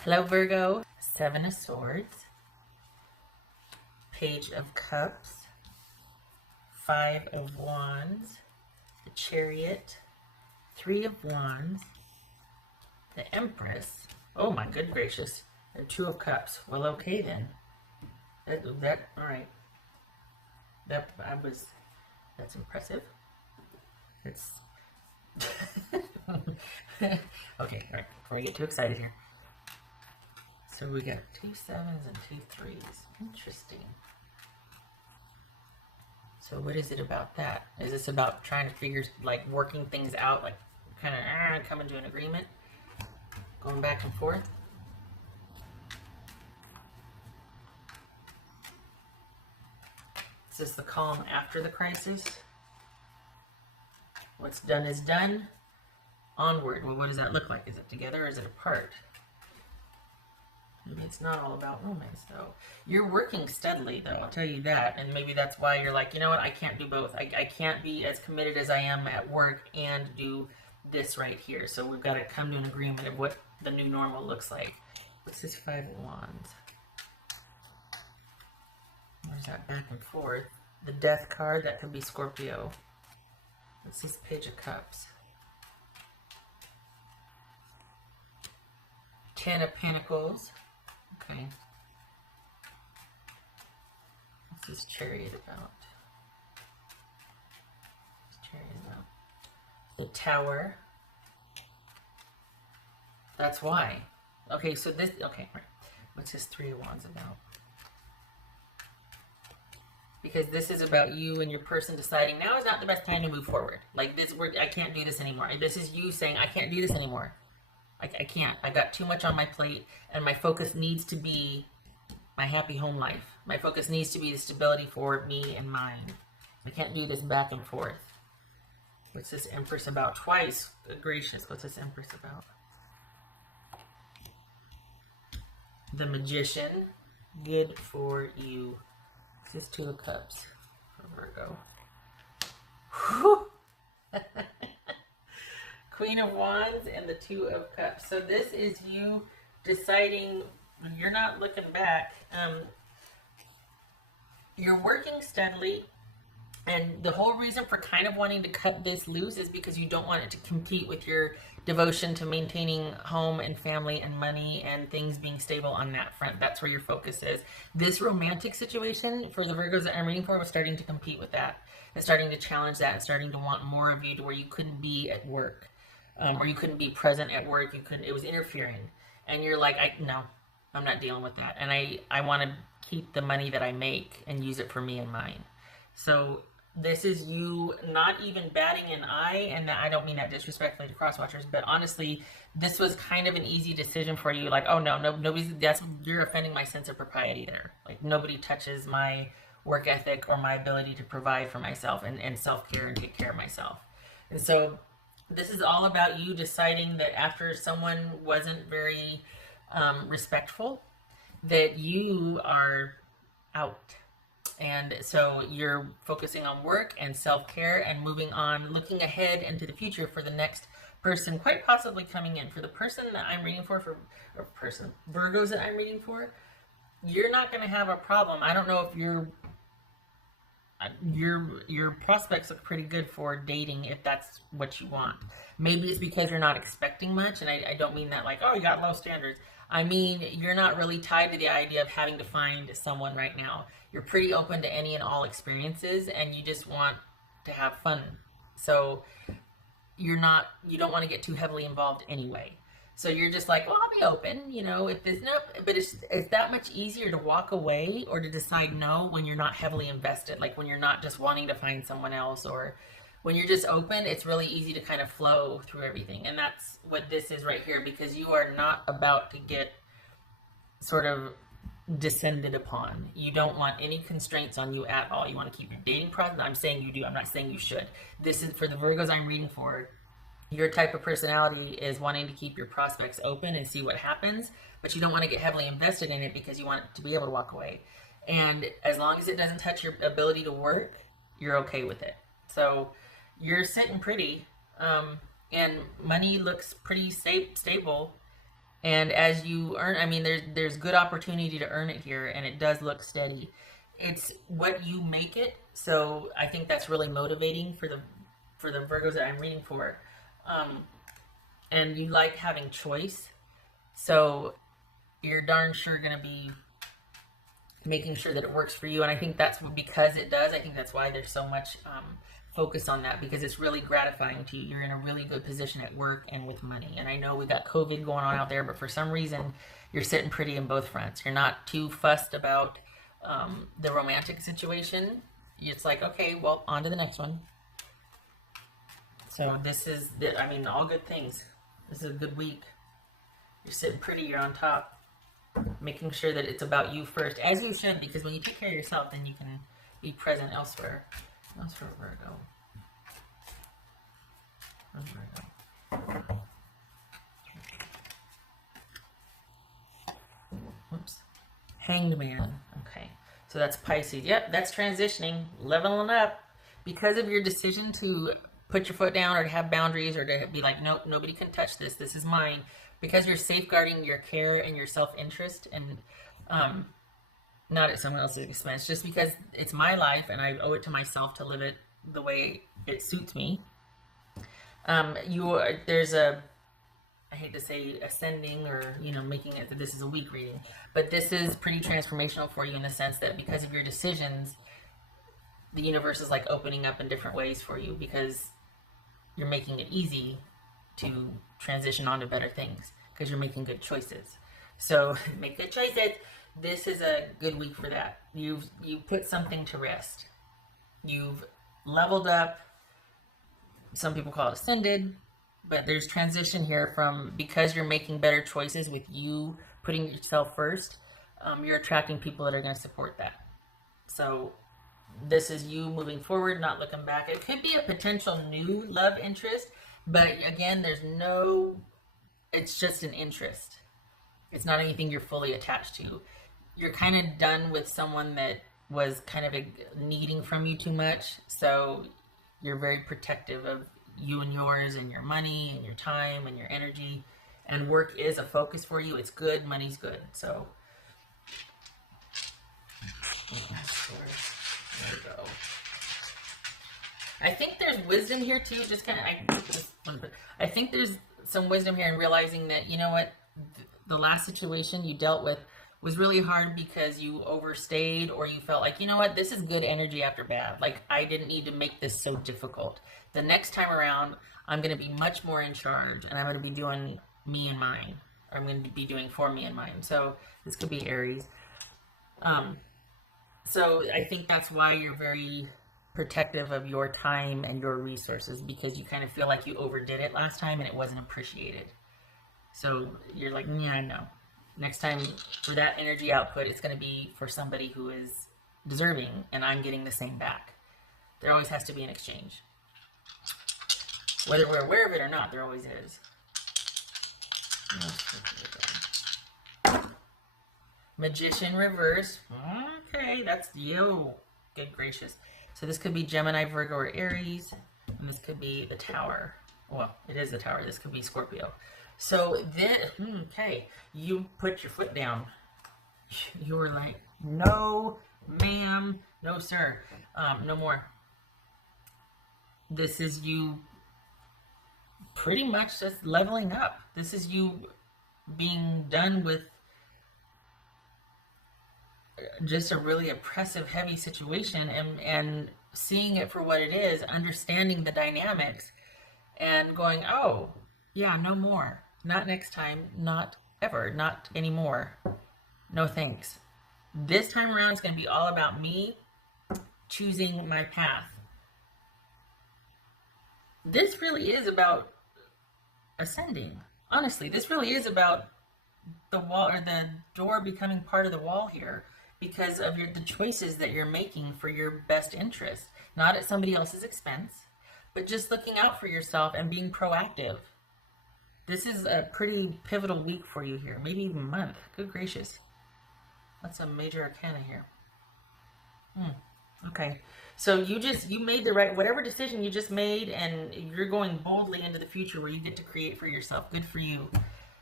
Hello, Virgo. Seven of Swords, Page of Cups, Five of Wands, the Chariot, Three of Wands, the Empress. Oh my good gracious. And Two of Cups. Well, okay then. All right. That's impressive. It's okay. All right. Before we get too excited here. So we got 2 7s and 2 3s. Interesting. So what is it about that? Is this about trying to figure, like, working things out, like kind of coming to an agreement, going back and forth? Is this the calm after the crisis? What's done is done. Onward. Well, what does that look like? Is it together or is it apart? Maybe it's not all about romance, though. You're working steadily, though, I'll tell you that. And maybe that's why you're like, you know what, I can't do both. I can't be as committed as I am at work and do this right here. So we've got to come to an agreement of what the new normal looks like. What's this Five of Wands? Where's that back and forth? The Death card, that could be Scorpio. What's this Page of Cups? Ten of Pentacles. Okay. What's this Chariot about? What's Chariot about? The Tower. That's why. Okay, so this, okay, right. What's this Three of Wands about? Because this is about you and your person deciding now is not the best time to move forward. Like this, I can't do this anymore. This is you saying, I can't do this anymore. I can't. I got too much on my plate, and my focus needs to be my happy home life. My focus needs to be the stability for me and mine. I can't do this back and forth. What's this Empress about? Twice. Good gracious. What's this Empress about? The Magician. Good for you. What's this Two of Cups for Virgo? Whew. Queen of Wands and the Two of Cups. So this is you deciding, you're not looking back. You're working steadily. And the whole reason for kind of wanting to cut this loose is because you don't want it to compete with your devotion to maintaining home and family and money and things being stable on that front. That's where your focus is. This romantic situation for the Virgos that I'm reading for was starting to compete with that. And starting to challenge that and starting to want more of you to where you couldn't be at work. Or you couldn't be present at work. It was interfering. And you're like, no, I'm not dealing with that. And I want to keep the money that I make and use it for me and mine. So this is you not even batting an eye, and I don't mean that disrespectfully to crosswatchers, but honestly, this was kind of an easy decision for you. Like, oh no, you're offending my sense of propriety there. Like nobody touches my work ethic or my ability to provide for myself and self-care and take care of myself. And so this is all about you deciding that after someone wasn't very respectful, that you are out. And so you're focusing on work and self-care and moving on, looking ahead into the future for the next person, quite possibly coming in. For the person that I'm reading for Virgos that I'm reading for, you're not going to have a problem. I don't know if your prospects look pretty good for dating if that's what you want. Maybe it's because you're not expecting much, and I don't mean that like, oh, you got low standards. I mean, you're not really tied to the idea of having to find someone right now. You're pretty open to any and all experiences, and you just want to have fun. So you don't want to get too heavily involved anyway. So you're just like, well, I'll be open, if there's no, but it's that much easier to walk away or to decide no when you're not heavily invested, like when you're not just wanting to find someone else, or when you're just open, it's really easy to kind of flow through everything. And that's what this is right here, because you are not about to get sort of descended upon. You don't want any constraints on you at all. You want to keep your dating process. I'm saying you do. I'm not saying you should. This is for the Virgos I'm reading for. Your type of personality is wanting to keep your prospects open and see what happens, but you don't want to get heavily invested in it because you want to be able to walk away. And as long as it doesn't touch your ability to work, you're okay with it. So you're sitting pretty, and money looks pretty stable. And as you earn, I mean, there's good opportunity to earn it here, and it does look steady. It's what you make it. So I think that's really motivating for the Virgos that I'm reading for. Um, and you like having choice, so you're darn sure going to be making sure that it works for you. And I think that's because it does. I think that's why there's so much focus on that, because it's really gratifying to you. You're in a really good position at work and with money. And I know we got COVID going on out there, but for some reason you're sitting pretty in both fronts. You're not too fussed about the romantic situation. It's like, okay, well, on to the next one. So this is, I mean, all good things. This is a good week. You're sitting pretty, you're on top. Making sure that it's about you first, as you should, because when you take care of yourself, then you can be present elsewhere. That's for Virgo. Whoops. Hanged Man. Okay. So that's Pisces. Yep, that's transitioning, leveling up. Because of your decision to put your foot down or to have boundaries or to be like, nope, nobody can touch this. This is mine. Because you're safeguarding your care and your self-interest and not at someone else's expense. Just because it's my life and I owe it to myself to live it the way it suits me. There's a, I hate to say ascending or, you know, making it that this is a weak reading, but this is pretty transformational for you in the sense that because of your decisions, the universe is like opening up in different ways for you because you're making it easy to transition on to better things because you're making good choices. So make good choices. This is a good week for that. You put something to rest. You've leveled up. Some people call it ascended, but there's transition here from, because you're making better choices with you putting yourself first, you're attracting people that are going to support that. So this is you moving forward, not looking back. It could be a potential new love interest, but again, it's just an interest. It's not anything you're fully attached to. You're kind of done with someone that was kind of needing from you too much. So you're very protective of you and yours and your money and your time and your energy. And work is a focus for you. It's good. Money's good. So there we go. I think there's wisdom here too. I think there's some wisdom here in realizing that, you know what, the last situation you dealt with was really hard because you overstayed, or you felt like, you know what, this is good energy after bad. Like, I didn't need to make this so difficult. The next time around, I'm going to be much more in charge, and I'm going to be doing me and mine. Or I'm going to be doing for me and mine. So this could be Aries. So I think that's why you're very protective of your time and your resources, because you kind of feel like you overdid it last time and it wasn't appreciated. So you're like, yeah, no. Next time, for that energy output, it's going to be for somebody who is deserving, and I'm getting the same back. There always has to be an exchange. Whether we're aware of it or not, there always is. Magician reverse. Okay, that's you. Good gracious. So this could be Gemini, Virgo, or Aries. And this could be the Tower. Well, it is the Tower. This could be Scorpio. So this, okay, you put your foot down. You were like, no, ma'am, no, sir, no more. This is you pretty much just leveling up. This is you being done with just a really oppressive, heavy situation and seeing it for what it is, understanding the dynamics and going, oh, yeah, no more. Not next time, not ever, not anymore. No thanks. This time around, it's going to be all about me choosing my path. This really is about ascending. Honestly, this really is about the wall, or the door becoming part of the wall here, because of the choices that you're making for your best interest. Not at somebody else's expense, but just looking out for yourself and being proactive. This is a pretty pivotal week for you here, maybe even month. Good gracious. That's a major arcana here. Okay. So you made the right, whatever decision you just made, and you're going boldly into the future where you get to create for yourself. Good for you.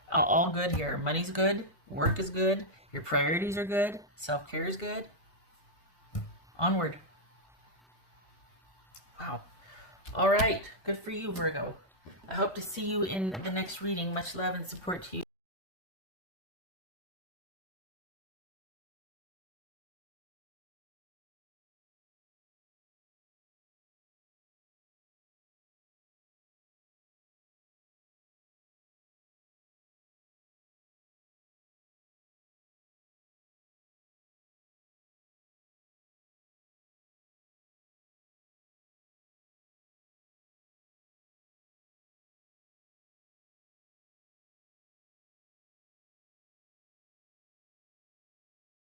all good here. Money's good. Work is good. Your priorities are good. Self-care is good. Onward. Wow. All right. Good for you, Virgo. I hope to see you in the next reading. Much love and support to you.